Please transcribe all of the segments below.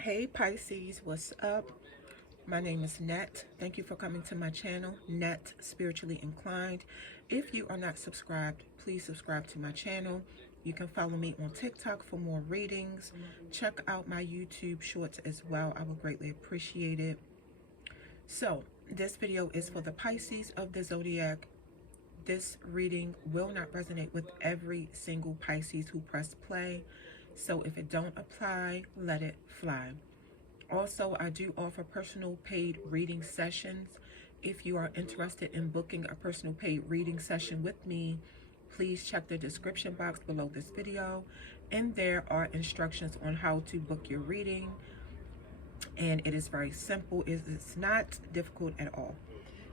Hey Pisces, what's up? My name is Nat. Thank you for coming to my channel, Nat Spiritually Inclined. If you are not subscribed, please subscribe to my channel. You can follow me on TikTok for more readings. Check out my YouTube shorts as well. I would greatly appreciate it. So, this video is for the Pisces of the zodiac. This reading will not resonate with every single Pisces who pressed play. So if it don't apply, let it fly. Also, I do offer personal paid reading sessions. If you are interested in booking a personal paid reading session with me, please check the description box below this video. And there are instructions on how to book your reading. And it is very simple. It's not difficult at all.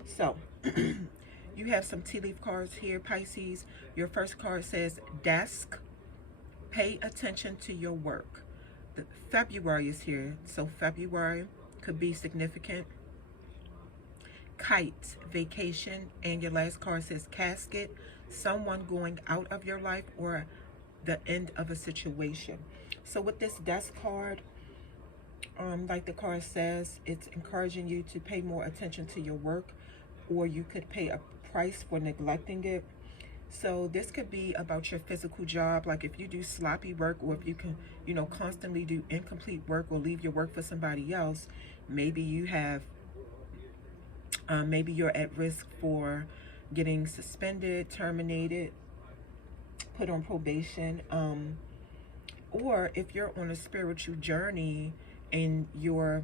So, you have some tea leaf cards here, Pisces. Your first card says desk. Pay attention to your work. February is here, so February could be significant. Kite, vacation, and your last card says casket, someone going out of your life or the end of a situation. So with this desk card, like the card says, it's encouraging you to pay more attention to your work, or you could pay a price for neglecting it. So this could be about your physical job, like if you do sloppy work, or if you can, constantly do incomplete work or leave your work for somebody else. Maybe you have, maybe you're at risk for getting suspended, terminated, put on probation. Or if you're on a spiritual journey and you're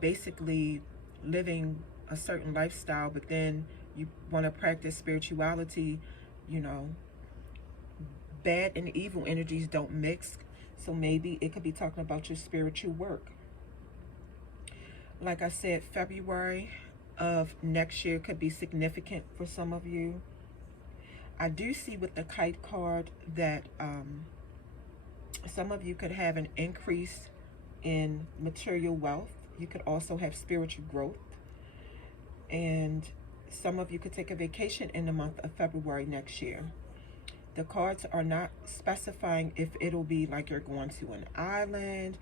basically living a certain lifestyle, but then you want to practice spirituality, bad and evil energies don't mix. So maybe it could be talking about your spiritual work. Like I said, February of next year could be significant for some of you. I do see with the kite card that some of you could have an increase in material wealth. You could also have spiritual growth. And some of you could take a vacation in the month of February next year. The cards are not specifying if it'll be like you're going to an island,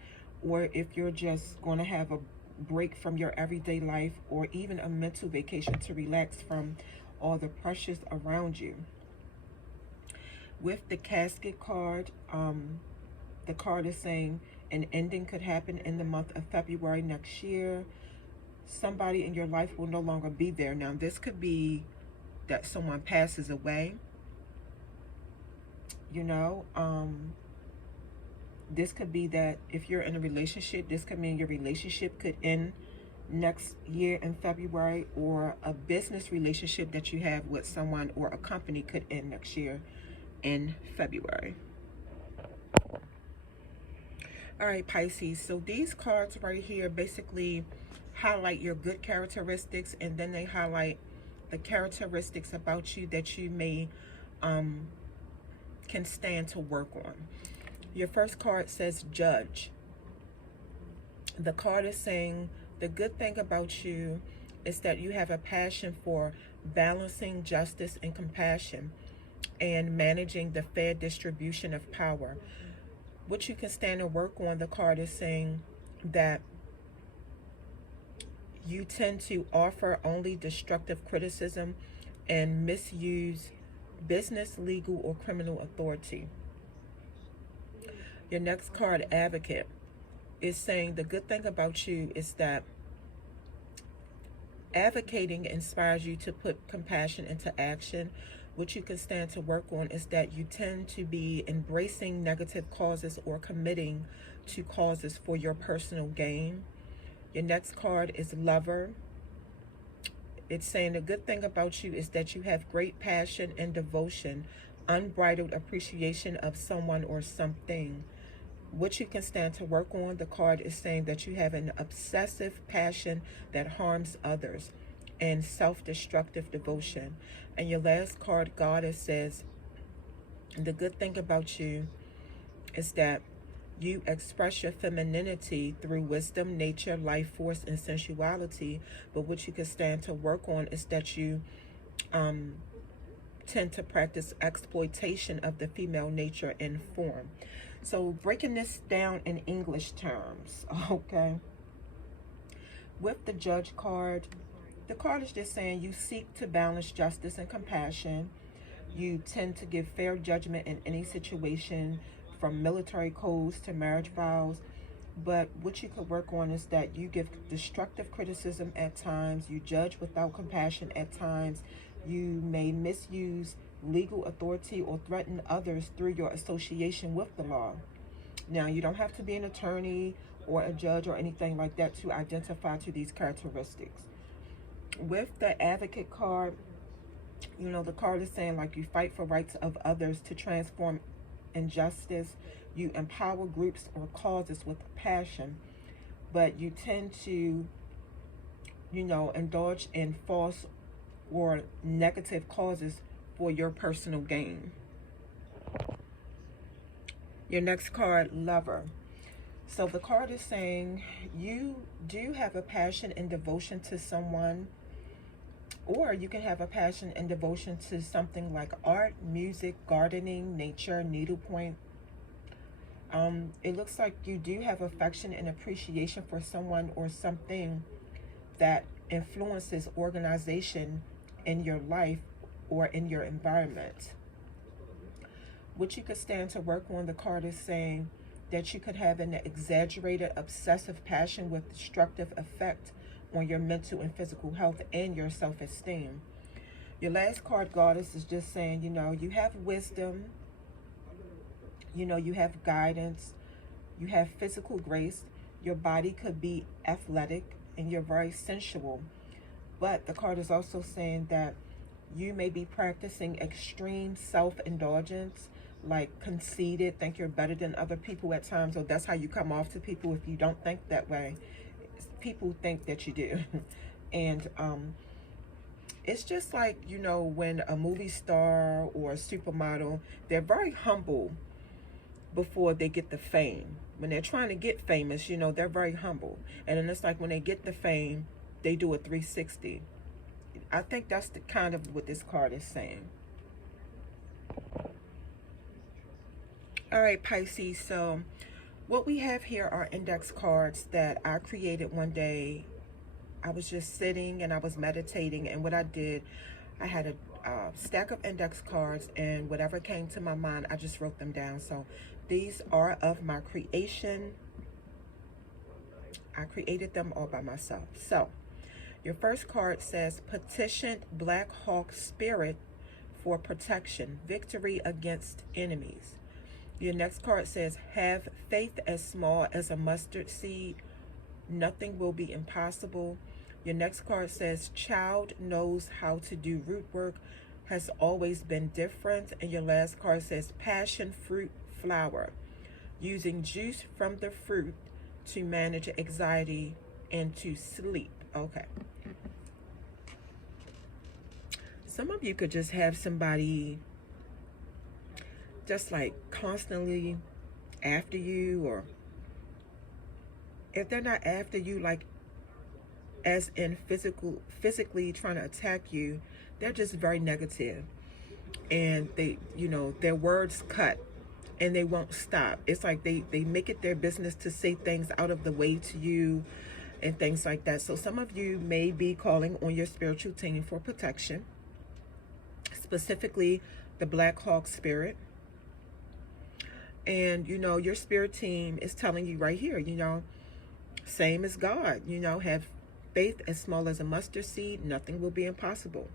or if you're just going to have a break from your everyday life, or even a mental vacation to relax from all the pressures around you. With the casket card, the card is saying an ending could happen in the month of February next year. Somebody in your life will no longer be there. Now, this could be that someone passes away. This could be that if you're in a relationship, this could mean your relationship could end next year in February, or a business relationship that you have with someone or a company could end next year in February. All right, Pisces. So these cards right here basically highlight your good characteristics, and then they highlight the characteristics about you that you may can stand to work on. Your first card says judge. The card is saying the good thing about you is that you have a passion for balancing justice and compassion and managing the fair distribution of power. What you can stand and work on, the card is saying that you tend to offer only destructive criticism and misuse business, legal, or criminal authority. Your next card, advocate, is saying the good thing about you is that advocating inspires you to put compassion into action. What you can stand to work on is that you tend to be embracing negative causes or committing to causes for your personal gain. Your next card is lover. It's saying the good thing about you is that you have great passion and devotion, unbridled appreciation of someone or something. What you can stand to work on, the card is saying that you have an obsessive passion that harms others and self-destructive devotion. And your last card, Goddess, says the good thing about you is that you express your femininity through wisdom, nature, life force, and sensuality. But what you can stand to work on is that you tend to practice exploitation of the female nature and form. So breaking this down in English terms, okay. With the Judge card, the card is just saying you seek to balance justice and compassion. You tend to give fair judgment in any situation, from military codes to marriage vows. But what you could work on is that you give destructive criticism at times. You judge without compassion at times. You may misuse legal authority or threaten others through your association with the law. Now, you don't have to be an attorney or a judge or anything like that to identify to these characteristics. With the Advocate card, you know, the card is saying like you fight for rights of others to transform injustice. You empower groups or causes with passion, but you tend to, you know, indulge in false or negative causes for your personal gain. Your next card, Lover. So the card is saying you do have a passion and devotion to someone, or you can have a passion and devotion to something like art, music, gardening, nature, needlepoint. It looks like you do have affection and appreciation for someone or something that influences organization in your life or in your environment. What you could stand to work on, the card is saying that you could have an exaggerated, obsessive passion with destructive effect on your mental and physical health and your self-esteem. Your last card, Goddess, is just saying, you know, you have wisdom, you know, you have guidance, you have physical grace, your body could be athletic, and you're very sensual. But the card is also saying that you may be practicing extreme self-indulgence, like conceited, think you're better than other people at times, or that's how you come off to people. If you don't think that way, people think that you do. And it's just like, you know, when a movie star or a supermodel, they're very humble before they get the fame. When they're trying to get famous, you know, they're very humble. And then it's like when they get the fame, they do a 360. I think that's the kind of what this card is saying. All right, Pisces. So what we have here are index cards that I created one day. I was just sitting and I was meditating, and what I did, I had a stack of index cards, and whatever came to my mind, I just wrote them down. So these are of my creation. I created them all by myself. So your first card says, petition Black Hawk Spirit for protection, victory against enemies. Your next card says, have faith as small as a mustard seed. Nothing will be impossible. Your next card says, child knows how to do root work, has always been different. And your last card says, passion fruit flower, using juice from the fruit to manage anxiety and to sleep. Okay. Some of you could just have somebody just like constantly after you, or if they're not after you, like as in physically trying to attack you, they're just very negative, and they, you know, their words cut and they won't stop. It's like they make it their business to say things out of the way to you and things like that. So some of you may be calling on your spiritual team for protection, specifically the Black Hawk Spirit. And, you know, your spirit team is telling you right here, you know, same as God, you know, have faith as small as a mustard seed. Nothing will be impossible.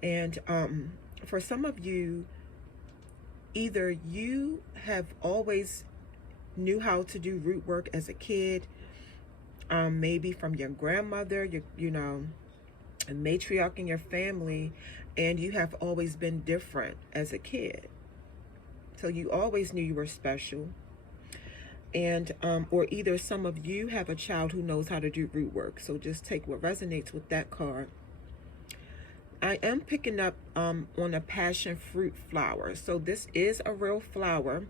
And for some of you, either you have always knew how to do root work as a kid, maybe from your grandmother, you know, a matriarch in your family, and you have always been different as a kid. So you always knew you were special. And or either some of you have a child who knows how to do root work. So just take what resonates with that card. I am picking up on a passion fruit flower. So this is a real flower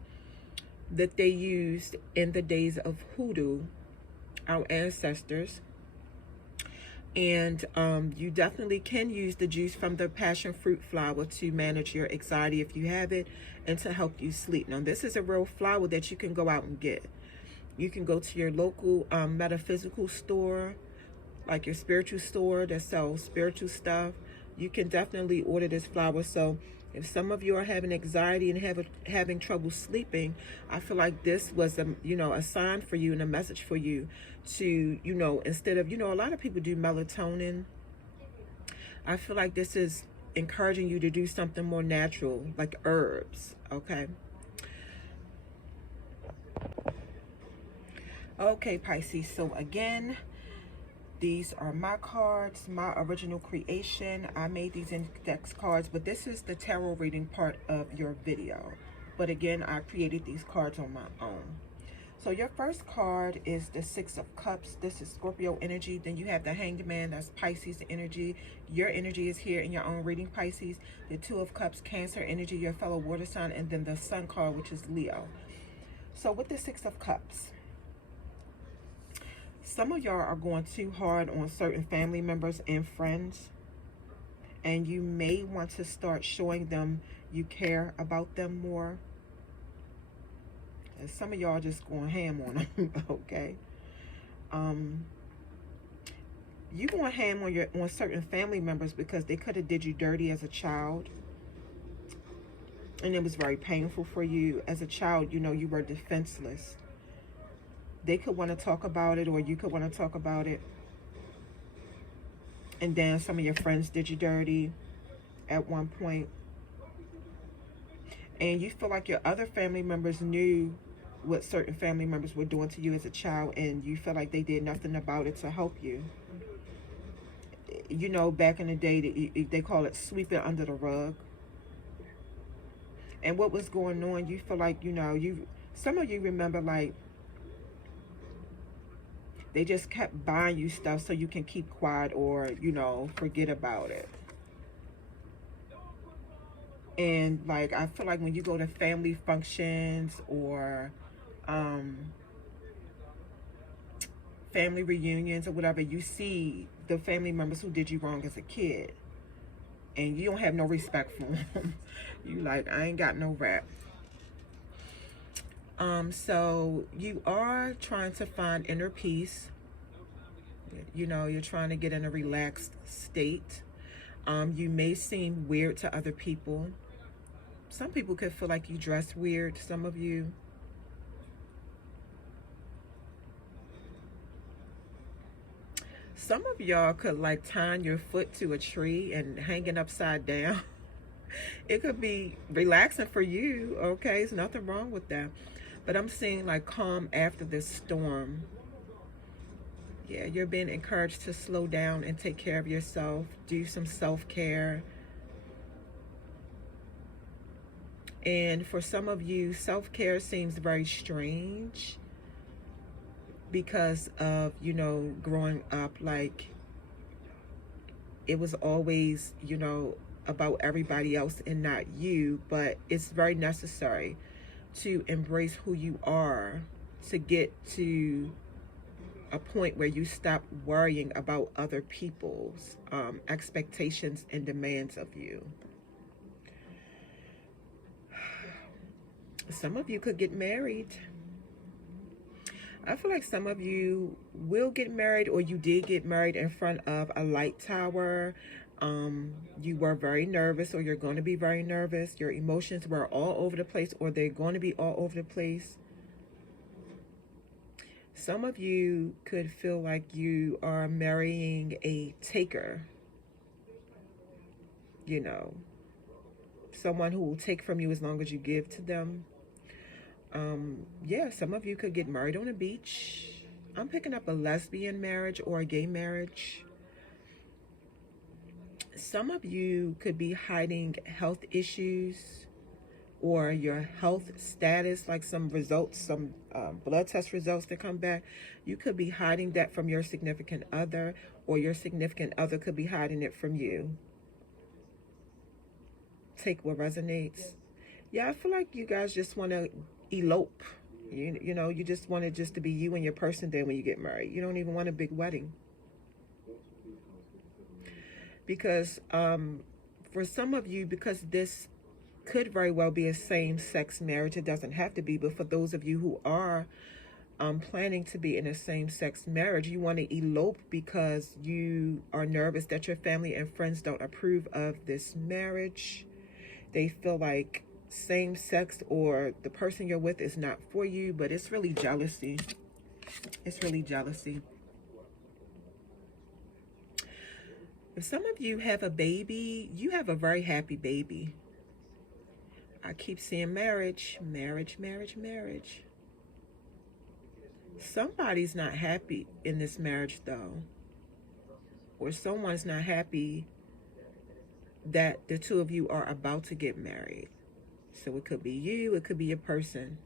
that they used in the days of hoodoo, our ancestors. And you definitely can use the juice from the passion fruit flower to manage your anxiety if you have it, and to help you sleep. Now, this is a real flower that you can go out and get. You can go to your local metaphysical store, like your spiritual store that sells spiritual stuff. You can definitely order this flower. So if some of you are having anxiety and having trouble sleeping, I feel like this was a sign for you and a message for you to, instead of, a lot of people do melatonin. I feel like this is encouraging you to do something more natural, like herbs. Okay. Okay, Pisces. So again, these are my cards, my original creation. I made these index cards, but this is the tarot reading part of your video. But again, I created these cards on my own. So your first card is the Six of Cups. This is Scorpio energy. Then you have the Hanged Man. That's Pisces energy. Your energy is here in your own reading, Pisces. The Two of Cups, Cancer energy, your fellow water sign. And then the Sun card, which is Leo. So with the Six of Cups, some of y'all are going too hard on certain family members and friends, and you may want to start showing them you care about them more. And some of y'all just going ham on them, okay? You going ham on certain family members because they could have did you dirty as a child, and it was very painful for you as a child. You were defenseless. They could want to talk about it, or you could want to talk about it. And then some of your friends did you dirty at one point. And you feel like your other family members knew what certain family members were doing to you as a child, and you feel like they did nothing about it to help you. Back in the day, they call it sweeping under the rug. And what was going on, you feel like, some of you remember, like, they just kept buying you stuff so you can keep quiet or, forget about it. And, like, I feel like when you go to family functions or family reunions or whatever, you see the family members who did you wrong as a kid. And you don't have no respect for them. You like, I ain't got no rap. So you are trying to find inner peace. You're trying to get in a relaxed state. You may seem weird to other people. Some people could feel like you dress weird, some of you. Some of y'all could like tying your foot to a tree and hanging upside down. It could be relaxing for you, okay? There's nothing wrong with that. But I'm seeing like calm after this storm. Yeah, you're being encouraged to slow down and take care of yourself. Do some self-care. And for some of you, self-care seems very strange because of, growing up, like it was always, about everybody else and not you. But it's very necessary to embrace who you are, to get to a point where you stop worrying about other people's expectations and demands of you. Some of you could get married. I feel like some of you will get married, or you did get married in front of a light tower. You were very nervous, or you're going to be very nervous. Your emotions were all over the place, or they're going to be all over the place. Some of you could feel like you are marrying a taker. Someone who will take from you as long as you give to them. Yeah, some of you could get married on a beach. I'm picking up a lesbian marriage or a gay marriage. Some of you could be hiding health issues or your health status, like some results, some blood test results that come back. You could be hiding that from your significant other, or your significant other could be hiding it from you. Take what resonates. Yeah, I feel like you guys just want to elope. You just want it just to be you and your person there when you get married. You don't even want a big wedding. because for some of you, because this could very well be a same-sex marriage. It doesn't have to be, but for those of you who are planning to be in a same-sex marriage, you want to elope because you are nervous that your family and friends don't approve of this marriage. They feel like same-sex or the person you're with is not for you, but it's really jealousy. It's really jealousy. If some of you have a baby, you have a very happy baby. I keep seeing marriage, marriage, marriage, marriage. Somebody's not happy in this marriage, though. Or someone's not happy that the two of you are about to get married. So it could be you, it could be a person.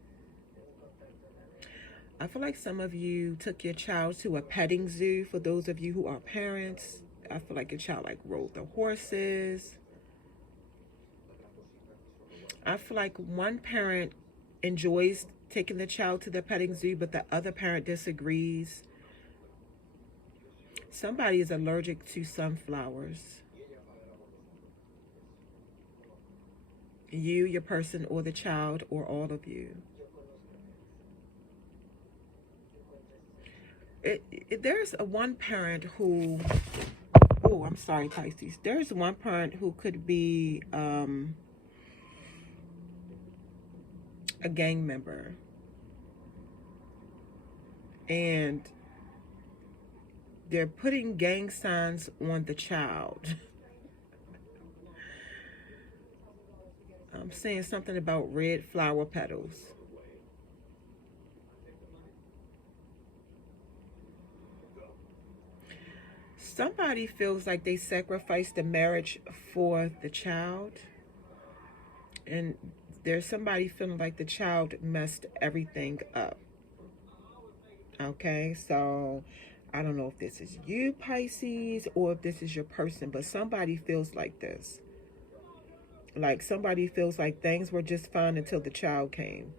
I feel like some of you took your child to a petting zoo. For those of you who are parents, I feel like your child like rode the horses. I feel like one parent enjoys taking the child to the petting zoo, but the other parent disagrees. Somebody is allergic to sunflowers. You, your person, or the child, or all of you. There's one parent who, oh, I'm sorry, Pisces. There's one parent who could be a gang member, and they're putting gang signs on the child. I'm saying something about red flower petals. Somebody feels like they sacrificed the marriage for the child, and there's somebody feeling like the child messed everything up. Okay, so I don't know if this is you, Pisces, or if this is your person, but somebody feels like this. Like somebody feels like things were just fine until the child came.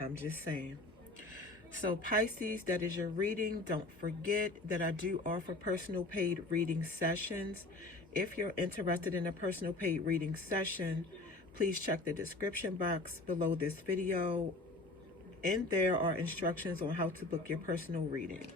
I'm just saying. So Pisces, that is your reading. Don't forget that I do offer personal paid reading sessions. If you're interested in a personal paid reading session, please check the description box below this video. And there are instructions on how to book your personal reading.